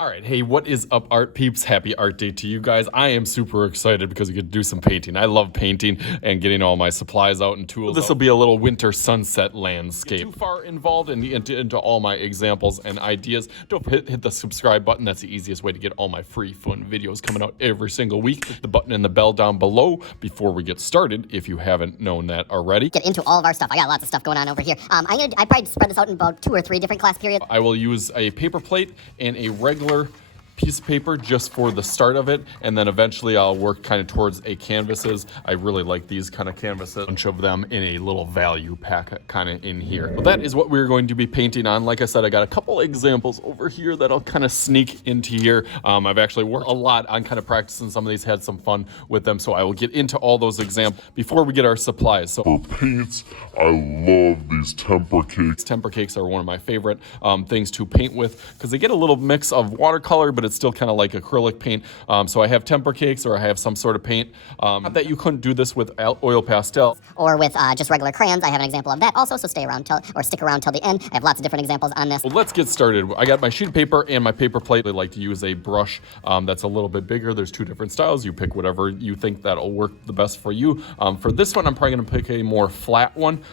All right, hey, what is up, art peeps? Happy art day to you guys. I am super excited because we get to do some painting. I love painting and getting all my supplies out and tools. This will be a little winter sunset landscape. Get too far involved into all my examples and ideas, don't hit the subscribe button. That's the easiest way to get all my free fun videos coming out every single week. Hit the button and the bell down below before we get started if you haven't known that already. Get into all of our stuff. I got lots of stuff going on over here. I probably spread this out in about 2 or 3 different class periods. I will use a paper plate and a regular piece of paper just for the start of it, and then eventually I'll work kind of towards a canvases. I really like these kind of canvases, a bunch of them in a little value pack kind of in here. Well, that is what we're going to be painting on. Like I said, I got a couple examples over here that I'll kind of sneak into here. I've actually worked a lot on kind of practicing some of these, had some fun with them, so I will get into all those examples before we get our supplies. So for paints, I love these temper cakes. Temper cakes are one of my favorite things to paint with because they get a little mix of watercolor, but it's still kind of like acrylic paint. So I have temper cakes, or I have some sort of paint. Not that you couldn't do this with oil pastel. Or with just regular crayons. I have an example of that also, so stick around till the end. I have lots of different examples on this. Well, let's get started. I got my sheet of paper and my paper plate. I like to use a brush that's a little bit bigger. There's 2 different styles. You pick whatever you think that'll work the best for you. For this one, I'm probably going to pick a more flat one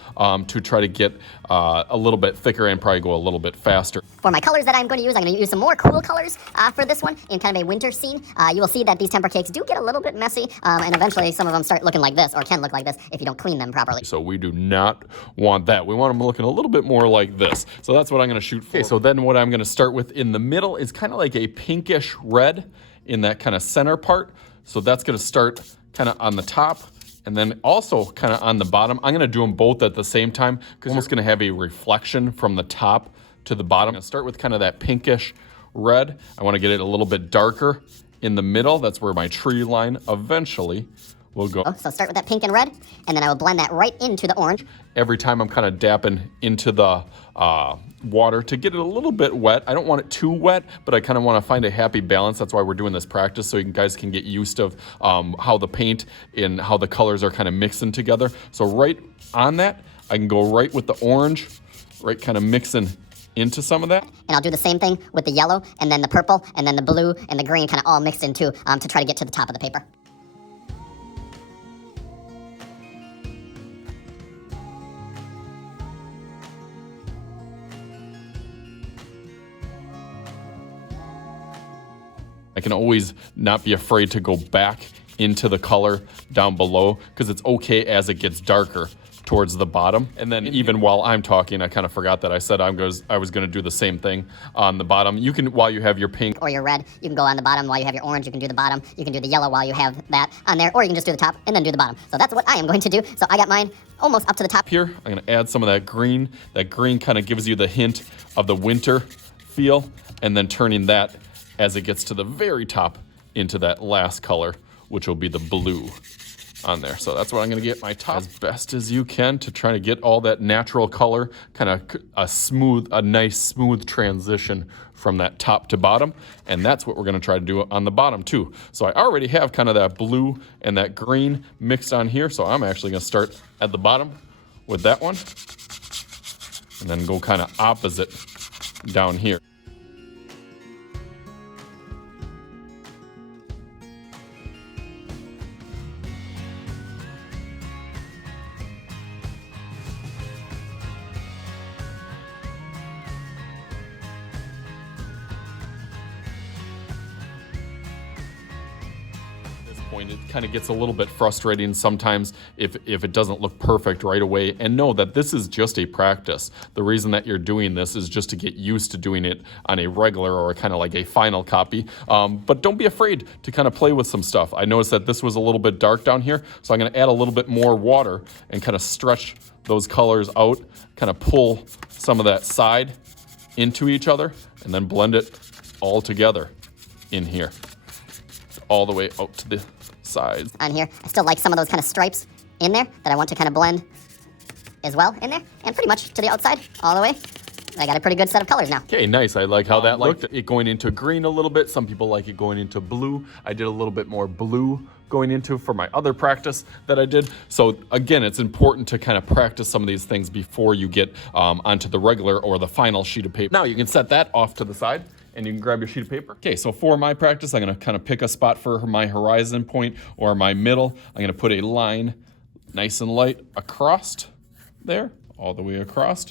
to try to get a little bit thicker and probably go a little bit faster. For my colors that I'm going to use some more cool colors for this one in kind of a winter scene. You will see that these temper cakes do get a little bit messy, and eventually some of them start looking like this, or can look like this if you don't clean them properly. So we do not want that. We want them looking a little bit more like this. So that's what I'm going to shoot for. Okay, so then what I'm going to start with in the middle is kind of like a pinkish red in that kind of center part. So that's going to start kind of on the top, and then also kind of on the bottom. I'm going to do them both at the same time because I'm almost going to have a reflection from the top to the bottom. I'm going to start with kind of that pinkish red. I want to get it a little bit darker in the middle. That's where my tree line eventually will go. So start with that pink and red, and then I will blend that right into the orange. Every time I'm kind of dapping into the water to get it a little bit wet. I don't want it too wet, but I kind of want to find a happy balance. That's why we're doing this practice, so you guys can get used of how the paint and how the colors are kind of mixing together. So right on that, I can go right with the orange, right kind of mixing into some of that. And I'll do the same thing with the yellow, and then the purple, and then the blue, and the green kind of all mixed into to try to get to the top of the paper. I can always not be afraid to go back into the color down below because it's okay as it gets darker towards the bottom. And then even while I'm talking, I kind of forgot that I said I was going to do the same thing on the bottom. You can, while you have your pink or your red, you can go on the bottom. While you have your orange, you can do the bottom. You can do the yellow while you have that on there, or you can just do the top and then do the bottom. So that's what I am going to do. So I got mine almost up to the top. Here, I'm going to add some of that green. That green kind of gives you the hint of the winter feel, and then turning that as it gets to the very top into that last color, which will be the blue on there. So that's what I'm going to get my top as best as you can to try to get all that natural color, kind of a nice smooth transition from that top to bottom. And that's what we're going to try to do on the bottom too. So I already have kind of that blue and that green mixed on here. So I'm actually going to start at the bottom with that one and then go kind of opposite down here. It kind of gets a little bit frustrating sometimes if it doesn't look perfect right away. And know that this is just a practice. The reason that you're doing this is just to get used to doing it on a regular or kind of like a final copy. But don't be afraid to kind of play with some stuff. I noticed that this was a little bit dark down here, so I'm going to add a little bit more water and kind of stretch those colors out, kind of pull some of that side into each other, and then blend it all together in here, all the way out to the sides. On here, I still like some of those kind of stripes in there that I want to kind of blend as well in there, and pretty much to the outside all the way. I got a pretty good set of colors now. Okay, nice. I like how that looked. It going into green a little bit. Some people like it going into blue. I did a little bit more blue going into for my other practice that I did. So again, it's important to kind of practice some of these things before you get onto the regular or the final sheet of paper. Now you can set that off to the side and you can grab your sheet of paper. Okay, so for my practice, I'm gonna kind of pick a spot for my horizon point or my middle. I'm gonna put a line nice and light across there, all the way across.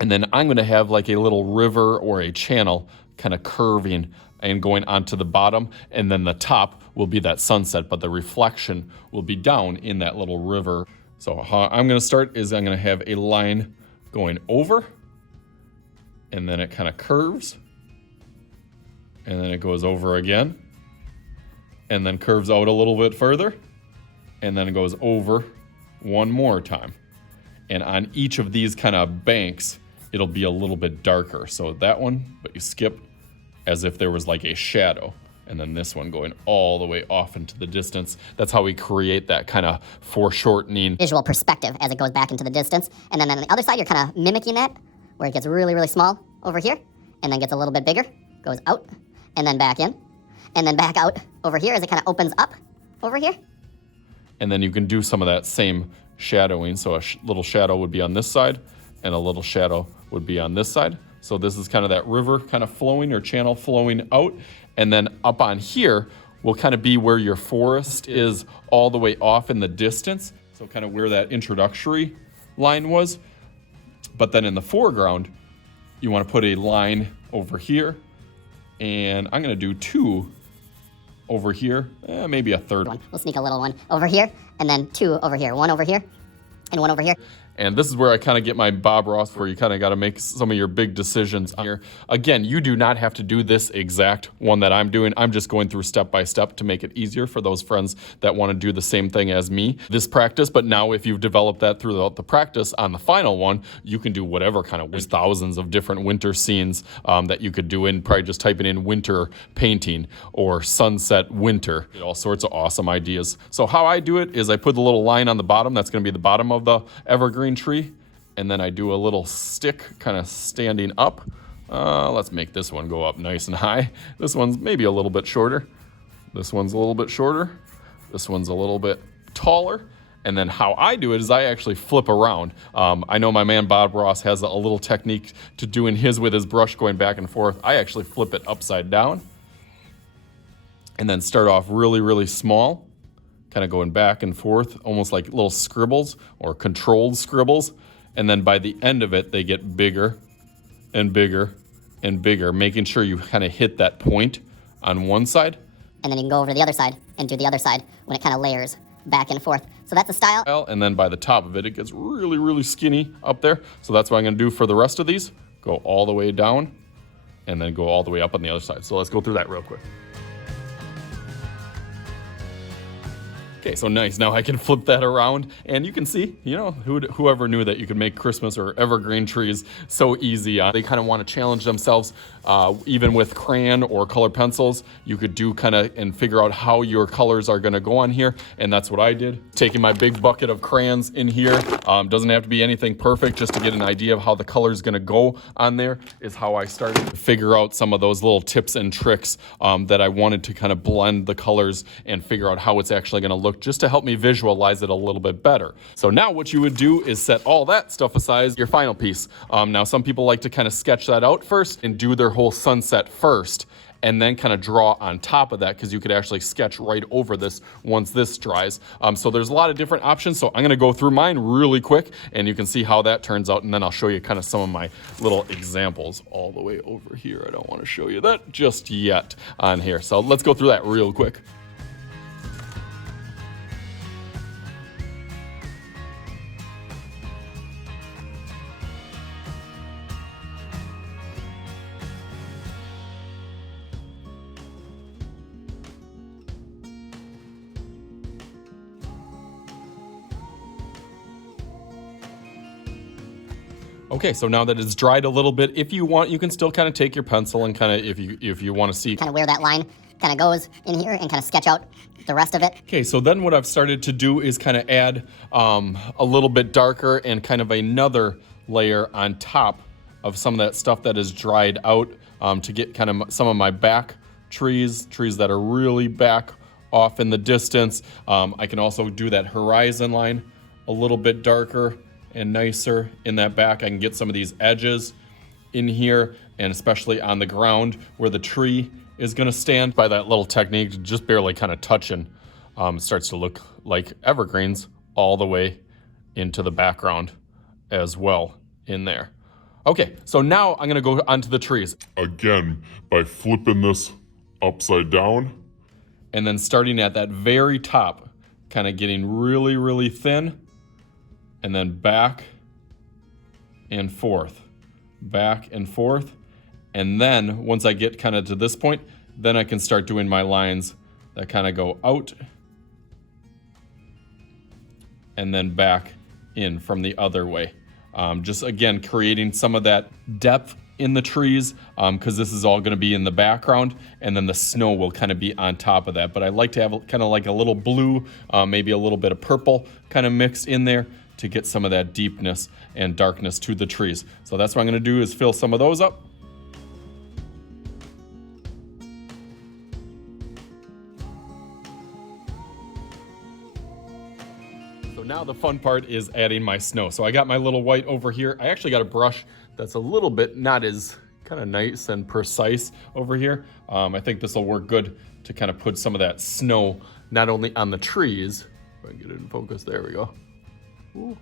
And then I'm gonna have like a little river or a channel kind of curving and going onto the bottom, and then the top will be that sunset, but the reflection will be down in that little river. So how I'm gonna start is I'm gonna have a line going over, and then it kind of curves, and then it goes over again, and then curves out a little bit further, and then it goes over one more time. And on each of these kind of banks, it'll be a little bit darker. So that one, but you skip as if there was like a shadow. And then this one going all the way off into the distance. That's how we create that kind of foreshortening Visual perspective as it goes back into the distance. And then on the other side, you're kind of mimicking that, where it gets really, really small over here, and then gets a little bit bigger, goes out, and then back in, and then back out over here as it kind of opens up over here. And then you can do some of that same shadowing. So a little shadow would be on this side, and a little shadow would be on this side. So this is kind of that river kind of flowing or channel flowing out. And then up on here will kind of be where your forest is all the way off in the distance. So kind of where that introductory line was. But then in the foreground, you want to put a line over here. And I'm going to do 2 over here, maybe a third one. We'll sneak a little one over here, and then 2 over here. 1 over here, and 1 over here. And this is where I kind of get my Bob Ross, where you kind of got to make some of your big decisions here. Again, you do not have to do this exact one that I'm doing. I'm just going through step by step to make it easier for those friends that want to do the same thing as me. This practice, but now if you've developed that throughout the practice on the final one, you can do whatever kind of, there's thousands of different winter scenes that you could do in, probably just typing in winter painting or sunset winter, all sorts of awesome ideas. So how I do it is I put the little line on the bottom, that's going to be the bottom of the evergreen tree, and then I do a little stick kind of standing up. Let's make this one go up nice and high. This one's maybe a little bit shorter. This one's a little bit shorter. This one's a little bit taller. And then how I do it is I actually flip around. I know my man Bob Ross has a little technique to doing his with his brush going back and forth. I actually flip it upside down and then start off really, really small, kind of going back and forth, almost like little scribbles or controlled scribbles. And then by the end of it, they get bigger and bigger and bigger, making sure you kind of hit that point on one side. And then you can go over to the other side and do the other side when it kind of layers back and forth. So that's the style. And then by the top of it, it gets really, really skinny up there. So that's what I'm gonna do for the rest of these. Go all the way down and then go all the way up on the other side. So let's go through that real quick. Okay, so nice. Now I can flip that around and you can see, you know, whoever knew that you could make Christmas or evergreen trees so easy. They kind of want to challenge themselves, even with crayon or color pencils. You could do kind of and figure out how your colors are going to go on here. And that's what I did. Taking my big bucket of crayons in here. Doesn't have to be anything perfect, just to get an idea of how the color is going to go on there is how I started to figure out some of those little tips and tricks that I wanted to kind of blend the colors and figure out how it's actually going to look, just to help me visualize it a little bit better. So now what you would do is set all that stuff aside, your final piece. Now some people like to kind of sketch that out first and do their whole sunset first, and then kind of draw on top of that, because you could actually sketch right over this once this dries. So there's a lot of different options. So I'm gonna go through mine really quick and you can see how that turns out, and then I'll show you kind of some of my little examples all the way over here. I don't wanna show you that just yet on here. So let's go through that real quick. Okay, so now that it's dried a little bit, if you want, you can still kind of take your pencil and kind of, if you want to see kind of where that line kind of goes in here and kind of sketch out the rest of it. Okay, so then what I've started to do is kind of add a little bit darker and kind of another layer on top of some of that stuff that is dried out to get kind of some of my back trees that are really back off in the distance. I can also do that horizon line a little bit darker and nicer in that back. I can get some of these edges in here, and especially on the ground where the tree is gonna stand. By that little technique, just barely kind of touching, starts to look like evergreens all the way into the background as well in there. Okay, so now I'm gonna go onto the trees. Again, by flipping this upside down. And then starting at that very top, kind of getting really, really thin, and then back and forth, back and forth. And then once I get kind of to this point, then I can start doing my lines that kind of go out and then back in from the other way. Just again, creating some of that depth in the trees, because this is all gonna be in the background, and then the snow will kind of be on top of that. But I like to have kind of like a little blue, maybe a little bit of purple kind of mixed in there to get some of that deepness and darkness to the trees. So that's what I'm gonna do, is fill some of those up. So now the fun part is adding my snow. So I got my little white over here. I actually got a brush that's a little bit not as kind of nice and precise over here. I think this will work good to kind of put some of that snow not only on the trees, if I can get it in focus, there we go. Ooh.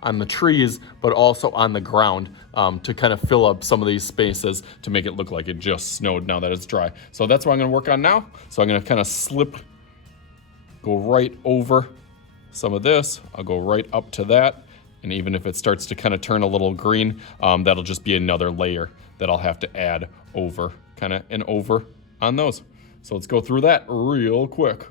On the trees, but also on the ground, to kind of fill up some of these spaces to make it look like it just snowed now that it's dry. So that's what I'm gonna work on now. So I'm gonna kind of go right over some of this. I'll go right up to that. And even if it starts to kind of turn a little green, that'll just be another layer that I'll have to add over, kind of and over on those. So let's go through that real quick.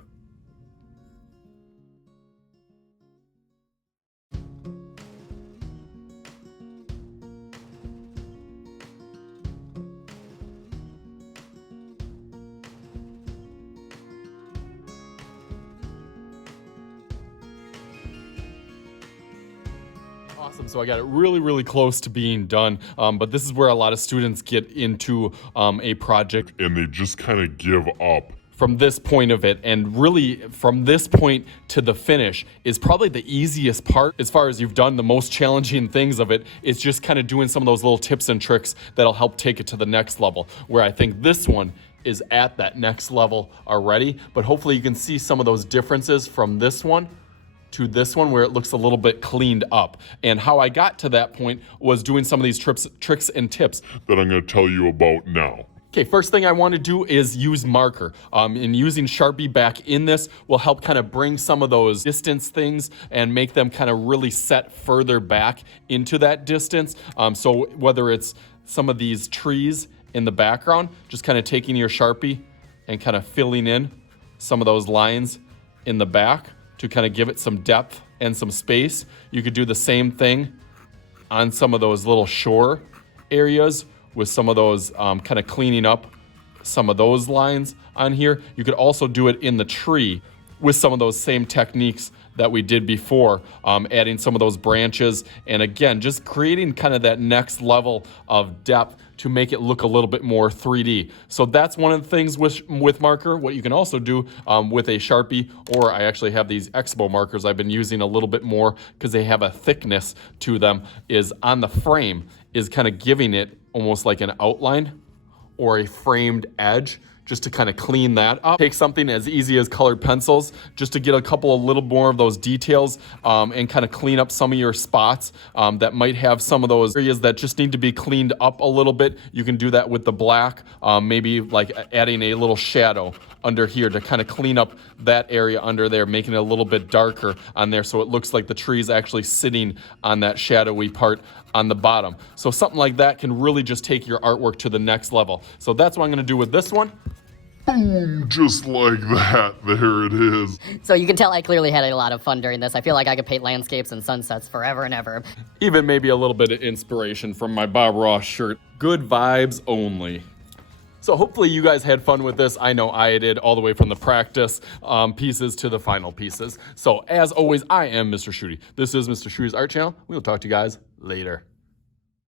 Awesome, so I got it really, really close to being done, but this is where a lot of students get into a project And they just kind of give up. from this point of it, and really from this point to the finish is probably the easiest part. As far as you've done the most challenging things of it, it's just kind of doing some of those little tips and tricks that'll help take it to the next level, where I think this one is at that next level already, but hopefully you can see some of those differences from this one to this one where it looks a little bit cleaned up. And how I got to that point was doing some of these tricks and tips That I'm going to tell you about now. Okay, first thing I want to do is use marker. And using Sharpie back in this will help kind of bring some of those distance things and make them kind of really set further back into that distance. So whether it's some of these trees in the background, just kind of taking your Sharpie and kind of filling in some of those lines in the back to kind of give it some depth and some space. You could do the same thing on some of those little shore areas with some of those kind of cleaning up some of those lines on here. You could also do it in the tree with some of those same techniques that we did before, adding some of those branches, and again, just creating kind of that next level of depth to make it look a little bit more 3D. So that's one of the things with marker. What you can also do with a Sharpie, or I actually have these Expo markers I've been using a little bit more because they have a thickness to them, is on the frame, is kind of giving it almost like an outline or a framed edge, just to kind of clean that up. Take something as easy as colored pencils just to get a couple of little more of those details and kind of clean up some of your spots that might have some of those areas that just need to be cleaned up a little bit. You can do that with the black, maybe like adding a little shadow under here to kind of clean up that area under there, making it a little bit darker on there so it looks like the tree's actually sitting on that shadowy part on the bottom. So something like that can really just take your artwork to the next level. So that's what I'm gonna do with this one. Boom, just like that. There it is. So you can tell I clearly had a lot of fun during this. I feel like I could paint landscapes and sunsets forever and ever. Even maybe a little bit of inspiration from my Bob Ross shirt. Good vibes only. So hopefully you guys had fun with this. I know I did, all the way from the practice pieces to the final pieces. So as always, I am Mr. Shooty. This is Mr. Shooty's Art Channel. We'll talk to you guys later.